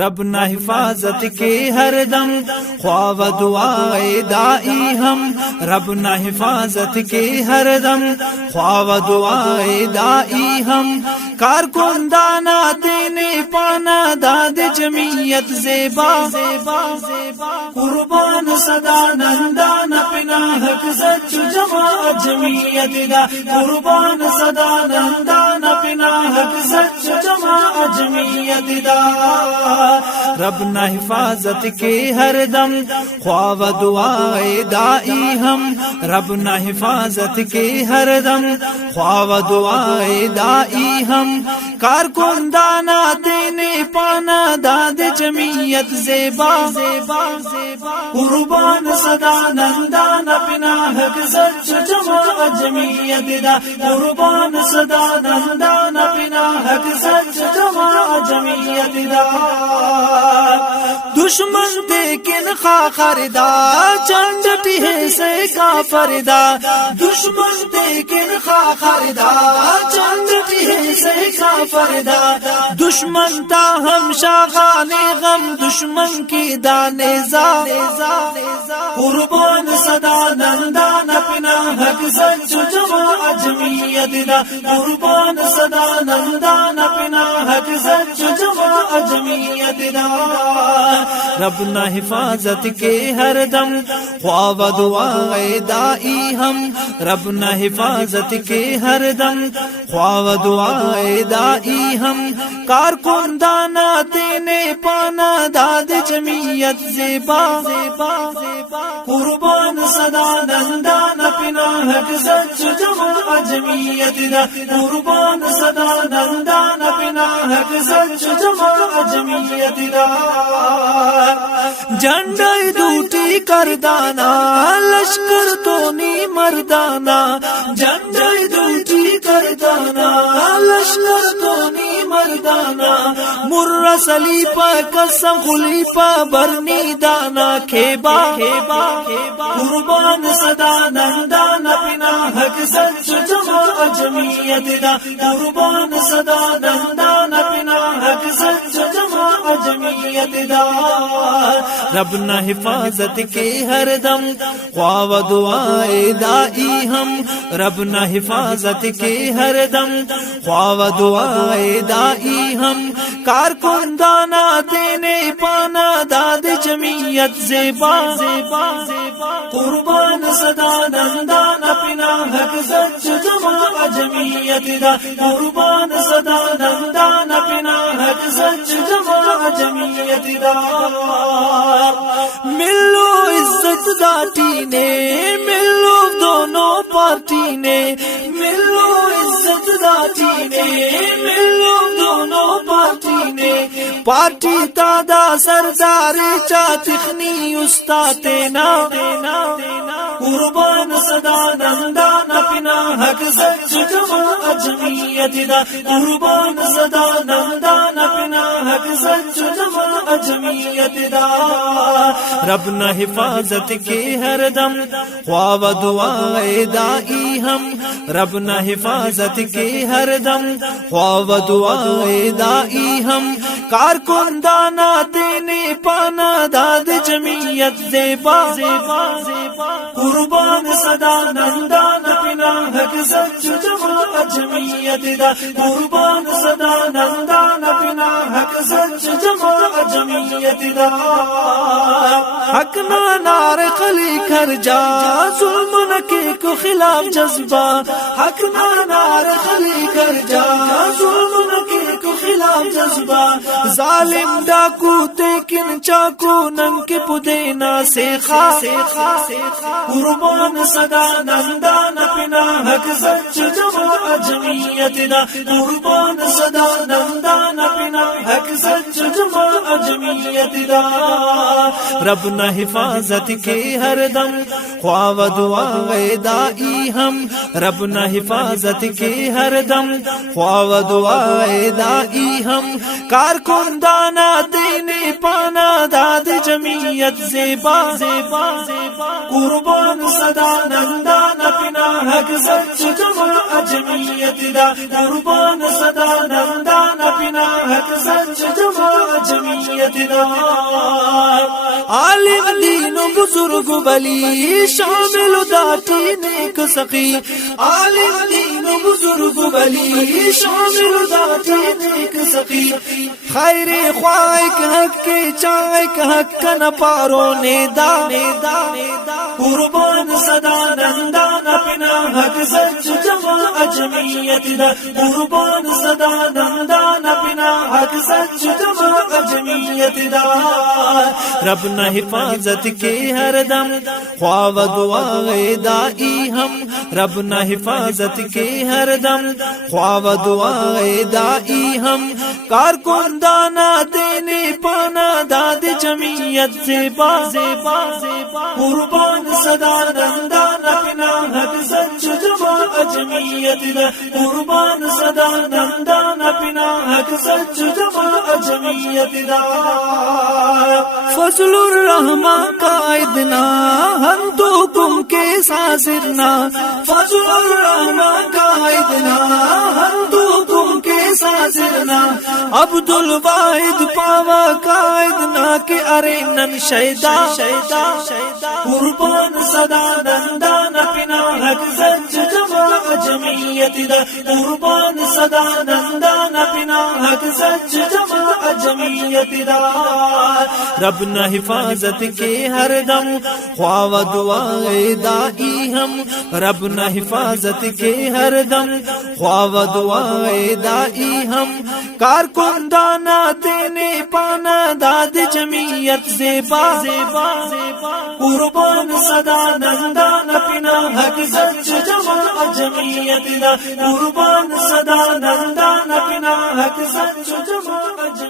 رب نہ حفاظت کے ہر دم خواہ و دعائے دائی ہم، رب نہ حفاظت کے ہر دم خواہ و دعائے دائی ہم، کارکنندانہ دینے پانا داد جمعیت زیبا، قربان صدا نندان اپنا حق سچ جماعت جمعیت دا، قربان صدا نندان اپنا حق سچ جماعت جمعیت دا، رب نہ حفاظت کے ہر دم خواہ و دعائے دائی ہم، رب نہ حفاظت کے ہر دم خواہ و دعائے دائی ہم، کارکنندانہ دینے پانا داد جمعیت زیبا، قربان صدا نندان اپنا حق سچ جماعت جمعیت دا، قربان صدا نندان اپنا حق سچ جماعت جمعیت دا، دشمن دیکن خاخردا چنڈٹی ہے سے کافردا، دشمن دیکن خاخردا چنڈٹی ہے سے کافردا، دشمن تا ہم شاغان غم دشمن کی دانے زا، قربان صدا نندان اپنا حق سچ جماعت جمعیت دا، قربان صدا نندان اپنا حق سچ جماعت جمعیت دا، رب نہ حفاظت کے ہر دم خواہ و دعائے دائی ہم، رب نہ حفاظت کے ہر دم خواہ و دعائے دائی ہم، کارکنندانہ دینے پانا داد جمعیت زیبا، قربان صدا نندان اپنا حق سچ جماعت جمعیت دا، قربان صدا نندان اپنا حق سچ جماعت جمعیت دا، جھنڈا دوٹی کردانا لشکر تو نی مردانا، جھنڈا دوٹی کردانا لشکر تو نی مردانا، مر سلیپا قسم خلیپا برنی دانا کھیبا، قربان صدا نندان اپنا حق سچ جماعت جمعیت دا، قربان صدا نندان اپنا حق سچ جماعت جمعیت دا، رب نہ حفاظت کے ہر دم خواہ و دعائے دائی ہم، رب نہ حفاظت کے ہر دم خواہ و دعائے دائی ہم، کارکنندانہ دینے پانا داد جمعیت زیبا، قربان صدا نندان اپنا حق سچ جماعت جمعیت دا، قربان صدا نندان اپنا حق سچ جماعت جمعیت دا، ملو عزت داٹی نے ملو دونوں پارٹی نے، ملو عزت داٹی نے ملو دونوں پارٹی نے، پارٹی دادا سردار چاتخنی استاد نا، قربان صدا نندان اپنا حق سچ جماعت جمعیت دا، قربان صدا نندان اپنا حق سچ جماعت جمعیت دا، رب نہ حفاظت کے ہر دم خواہ و دعائے دائی ہم، رب نہ حفاظت کے ہر دم خواہ و دعائے دائی ہم، کارکنندانہ دینے پانا داد جمعیت زیبا، قربان صدا نندان اپنا حق سچ جماعت جمعیت دا، قربان صدا نندان اپنا حق سچ جماعت جمعیت دا، حق نار خلی کر جا ظلم نکے کو خلاف جذبہ، حق نار خلی کر جا ظلم نکے کو خلاف جذبہ، ظالم ڈاکو تیکن چاکو ننگ کے پدینا سے خا، قربان صدا نندان اپنا حق سچ جماعت جمعیت دا، قربان صدا نندان اپنا حق سچ جماعت جمعیت دا، رب نہ حفاظت کے ہر دم خواہ و دعائے دائی ہم، رب نہ حفاظت کے ہر دم خواہ و دعائے دائی ہم، کارکنندانہ دینے پانا داد جمعیت جمعیت زیبا قربان صدا نندان اپنا حق سچ جماعت جمعیت دا قربان صدا نندان اپنا حق سچ جماعت جمعیت دا عالم دین و بزرگ ولی شامل داتی نیک سخی عالم دین و بزرگ ولی شامل داتی نیک سخی خیر خواہک حق کے چائک حق کن پارو نیدا قربان صدا نندان اپنا حق سچ جماعت جمعیت دا قربان صدا نندان اپنا حق سچ جماعت جمعیت دا رب نہ حفاظت کے ہر دم خواہ و دعائے دائی ہم رب نہ حفاظت کے ہر دم خواہ و دعائے دائی ہم کارکنندانہ دینے پانا داد جمعیت زیبا قربان صدا نندان اپنا حق سچ جماعت جمعیت دا قربان صدا نندان اپنا حق سچ جماعت جمعیت دا فضل الرحمن قائدنا ہم تو کم کے سازرنا فضل الرحمن قائدنا ہم تو کم کے سازرنا عبد الواحد پاوا قائدنا کے ارینن شیدا قربان صدا نندان اپنا حق سچ جماعت جمعیت دا قربان صدا نندان اپنا حق سچ جماعت جمعیت دا رب نہ حفاظت کے ہر دم خواہ و دعائے دائی ہم رب نہ حفاظت کے ہر دم خواہ و دعائے دائی ہم کارکنندانہ دینے پانا داد جمعیت زیبا قربان صدا نندان اپنا حق سچ جماعت جمعیت دا قربان صدا نندان اپنا حق سچ جماعت